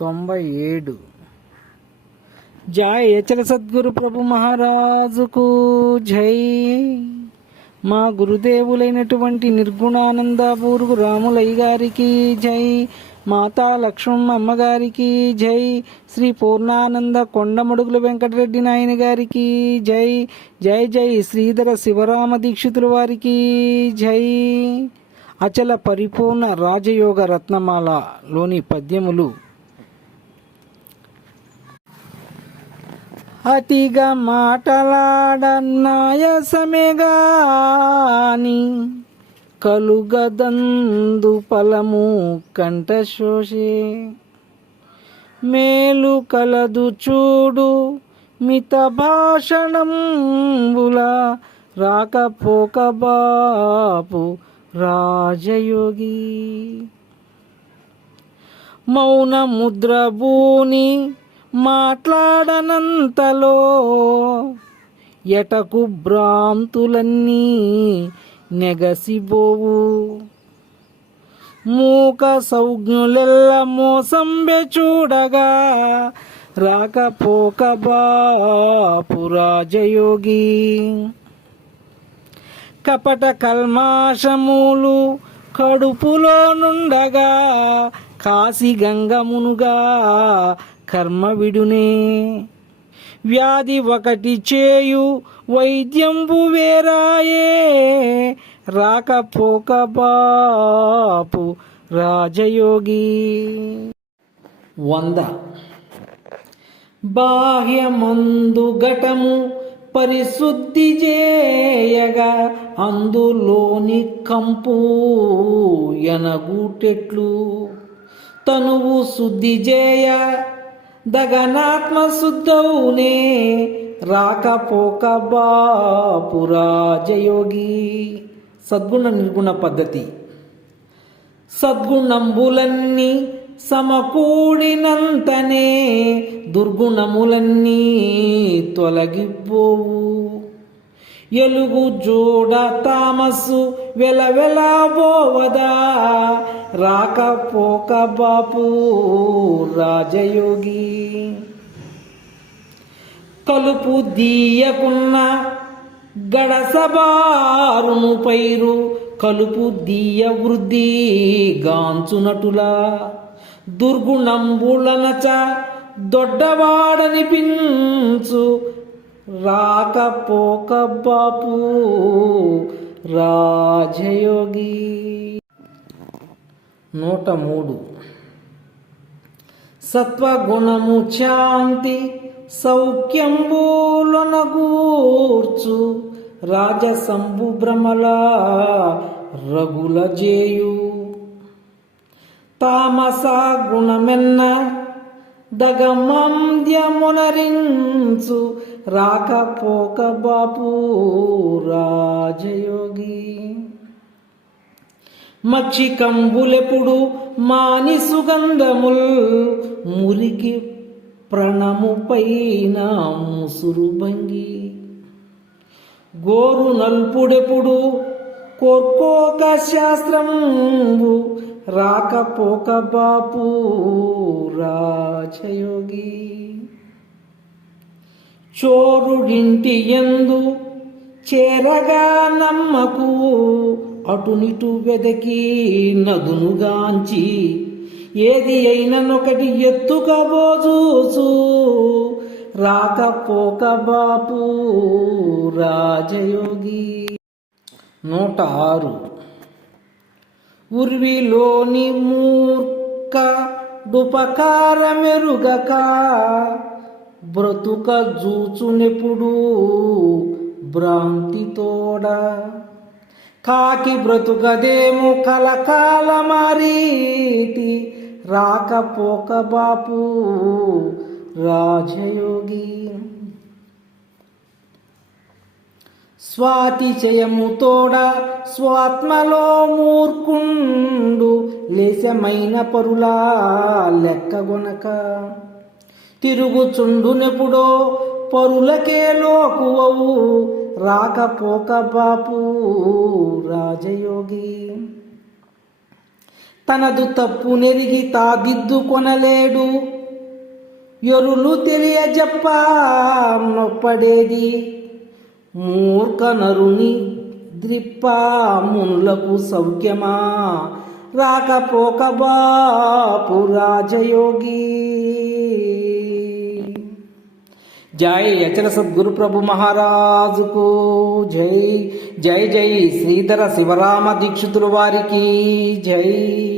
తొంభై ఏడు. జై అచల సద్గురు ప్రభు మహారాజుకు జై. మా గురుదేవులైనటువంటి నిర్గుణానంద పూర్వు రాములయ్య గారికి జై. మాతా లక్ష్మమ్మ అమ్మగారికి జై. శ్రీ పూర్ణానంద కొండమడుగుల వెంకటరెడ్డి నాయన గారికి జై. జై జై శ్రీధర శివరామ దీక్షితుల వారికి జై. అచల పరిపూర్ణ రాజయోగ రత్నమాలలోని పద్యములు అతిగా మాటలాడన్నాయసమేగాని కలుగదందు ఫలము కంఠశోషే మేలు కలదు చూడు మిత భాషణంబుల రాకపోక బాపు రాజయోగి. మౌన ముద్రభూని మాట్లాడనంతలో ఎటకు భ్రాంతులన్నీ నెగసిబోవు. మూక సౌజ్ఞులెల్ల మోసంబె చూడగా రాకపోక బాపురాజయోగి కపట కల్మాషములు కడుపులో నుండగా కాశీ గంగమునుగా కర్మ విడునే. వ్యాధి ఒకటి చేయు వైద్యంబు వేరాయే. రాకపోక బాపు రాజయోగి. వంద. బాహ్యమందు ఘటము పరిశుద్ధి చేయగా అందులోని కంపు ఎనగూటెట్లు. తనువు శుద్ధి చేయ దగనాత్మ శుద్ధవునే రాకపోక బాపు రాజయోగి. సద్గుణ నిర్గుణ పద్ధతి. సద్గుణంబులన్నీ సమకూడినంతనే దుర్గుణములన్నీ తొలగిపోవు. ఎలుగు జోడ తామస్సు వెలవెలాబోవదా రాకపోక బాపు రాజయోగి. కలుపు దీయకున్న గడసబారును పైరు కలుపు దీయ వృద్ధి గాంచునటులా దుర్గుణంబులనచ దొడ్డవాడనిపించు రాకపోక బాపు రాజయోగి. నూట మూడు. సత్వగుణము శాంతి సౌఖ్యంబులనగూర్చు రాజసంబు భ్రమల రఘుల జేయు తామస గుణమెన్న దగమంద్యమునరించు రాకపోక బాపు రాజయోగి. మచ్చి కంబులెప్పుడు మాని సుగంధముల్ మురికి ప్రణము పైన ముసురు భంగి. గోరు నల్పుడెప్పుడు కోర్కోక శాస్త్రంబు రాకపోక బాపు రాజయోగి. చోరుడింటి ఎందు చేరగా నమ్మకు అటునిటు వెదకి నదునుగాంచి ఏది అయిననొకటి ఎత్తుకబోజూసు రాకపోక బాపు రాజయోగి. నూట ఆరు ఉర్విలోని మూర్ఖ డుపకారమెరుగక బ్రతుక జూచునెప్పుడు భ్రాంతితోడ కాకి బ్రతుకదేము కలకాల మారీతి రాకపోక బాపు రాజయోగి. స్వాతి చేయముతోడ స్వాత్మలో మూర్ఖుండు లేశమైన పరులా లెక్కగొనక తిరుగుచుండునెప్పుడో పరులకే లోకువవు. రాకపోక బాపు రాజయోగి. తనదు తప్పు నెరిగి తాదిద్దుకొనలేడు ఎరులు తెలియజెప్ప నొప్పడేది. మూర్ఖ నరుని ద్రిప్ప మునులకు సౌఖ్యమా. రాకపోక బాపు రాజయోగి. జై యచన సద్గురు ప్రభు మహారాజుకు. జై జై జై శ్రీధర శివరామ దీక్షితుల వారికి. జై.